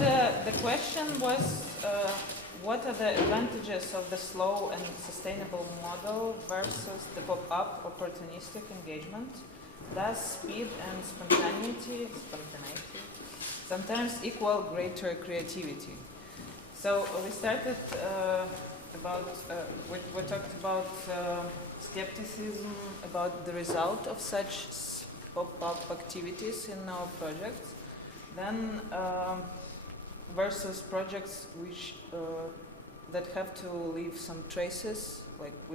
the question was, what are the advantages of the slow and sustainable model versus the pop-up opportunistic engagement? Does speed and spontaneity sometimes equal greater creativity? So we started we talked about skepticism about the result of such pop-up activities in our projects, then versus projects which that have to leave some traces, like I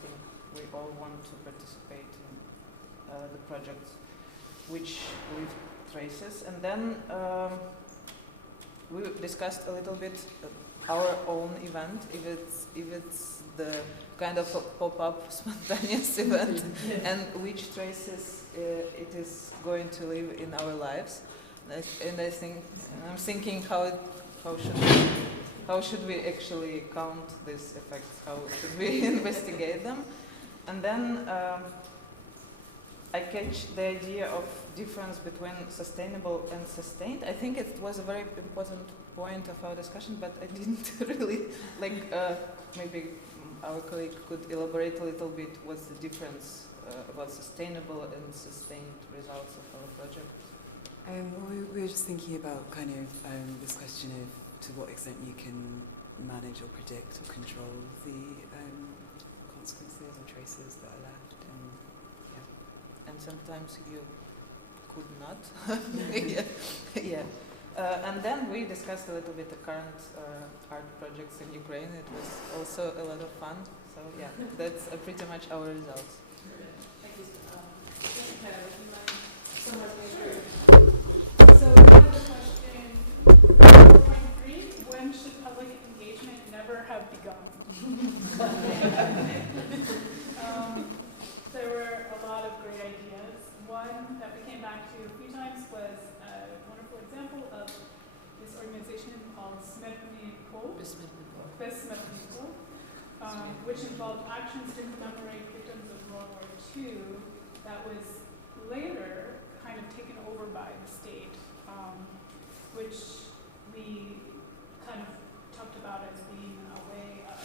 think we all want to participate in the projects which leave traces. And then we discussed a little bit our own event, if it's the kind of a pop-up spontaneous event, and which traces it is going to leave in our lives. And I'm thinking how should we actually count these effects? How should we investigate them? And then I catch the idea of difference between sustainable and sustained. I think it was a very important point of our discussion, but I didn't really maybe our colleague could elaborate a little bit what's the difference about sustainable and sustained results of our project. We were just thinking about kind of this question of to what extent you can manage or predict or control the consequences or traces that are left. And sometimes you could not. Yeah. And then we discussed a little bit the current art projects in Ukraine. It was also a lot of fun. So yeah, that's pretty much our results. Thank you. So we have the question 4.3, when should public engagement never have begun? There were a lot of great ideas. One that we came back to a few times was a wonderful example of this organization called Smedny Pol, which involved actions to commemorate victims of World War II that was later kind of taken over by the state, which we kind of talked about as being a way of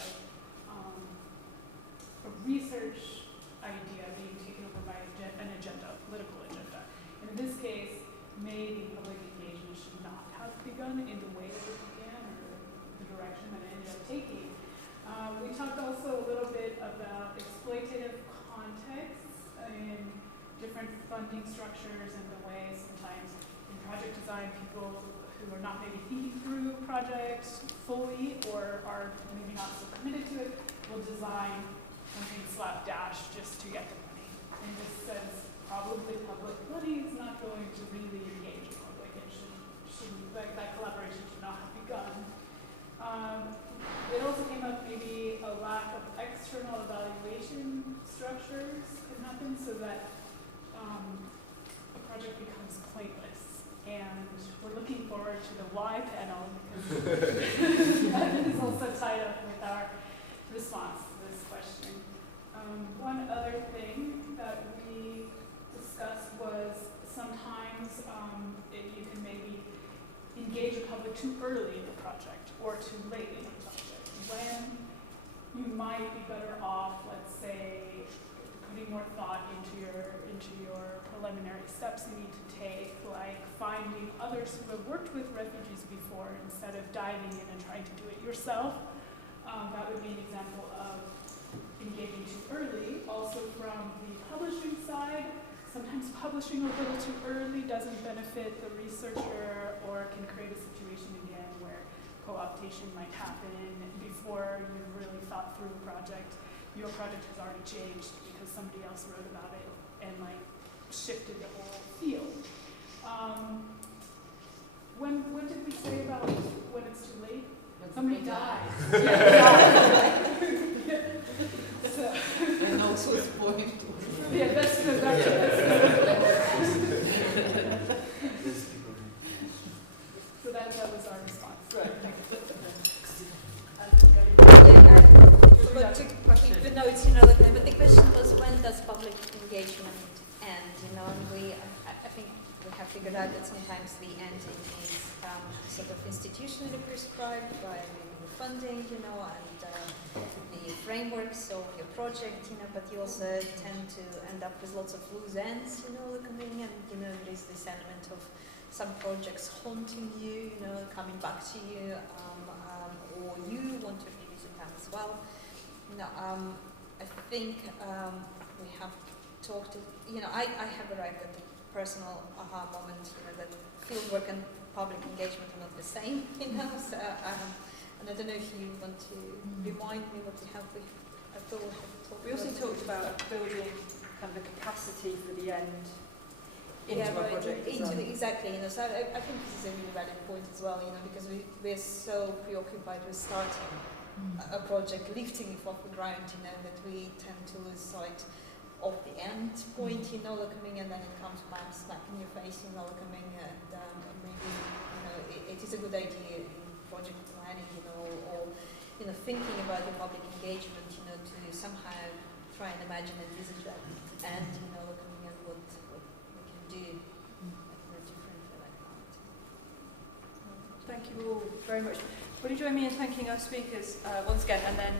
a research idea being taken over by an agenda, a political agenda. And in this case, maybe public engagement should not have begun in the way that it began or the direction that it ended up taking. We talked also a little bit about exploitative contexts in different funding structures and the way sometimes in project design people who are not maybe thinking through projects fully or are maybe not so committed to it will design something slapdash just to get the money. And this says probably public money is not going to really engage the public. It shouldn't that collaboration should not have begun. It also came up maybe a lack of external evaluation structures can happen so that a project becomes pointless. And we're looking forward to the why panel because that is also tied up with our response to this question. One other thing that we discussed was sometimes you can maybe engage the public too early in the project or too late in the project. When you might be better off, let's say, putting more thought into your preliminary steps you need to take, like finding others who have worked with refugees before instead of diving in and trying to do it yourself. That would be an example of engaging too early. Also from the publishing side, sometimes publishing a little too early doesn't benefit the researcher or can create a situation again where co-optation might happen before you've really thought through a project. Your project has already changed because somebody else wrote about it and shifted the whole field. What did we say about when it's too late? Somebody dies. So, And also it's point. Yeah, that's good. So that was our response. Right. Forgot to keep the notes, but the question was when does public engagement end, and I think we have to figured out that sometimes the end is sort of institutionally prescribed by maybe the funding, you know, and the frameworks of your project, you know, but you also tend to end up with lots of loose ends, you know, coming, and, you know, there is this element of some projects haunting you, you know, coming back to you, or you want to revisit them as well. You know, I think we have talked, you know, I have arrived at the personal aha moment, you know, that fieldwork and public engagement are not the same, you know, so, and I don't know if you want to remind me what we have, I thought we had talked We also about talked about building kind of the capacity for the end into yeah, a project as well. exactly, you know, so I think this is a really valid point as well, you know, because we're so preoccupied with starting a project, lifting it off the ground, you know, that we tend to lose sight of the end point, you know, coming, and then it comes back, smack in your face, you know, coming, and maybe, you know, it is a good idea in project planning, you know, or, you know, thinking about the public engagement, you know, to somehow try and imagine and visit that, and, you know, coming at what we can do differently like that. Thank you all very much. Will you join me in thanking our speakers once again, and then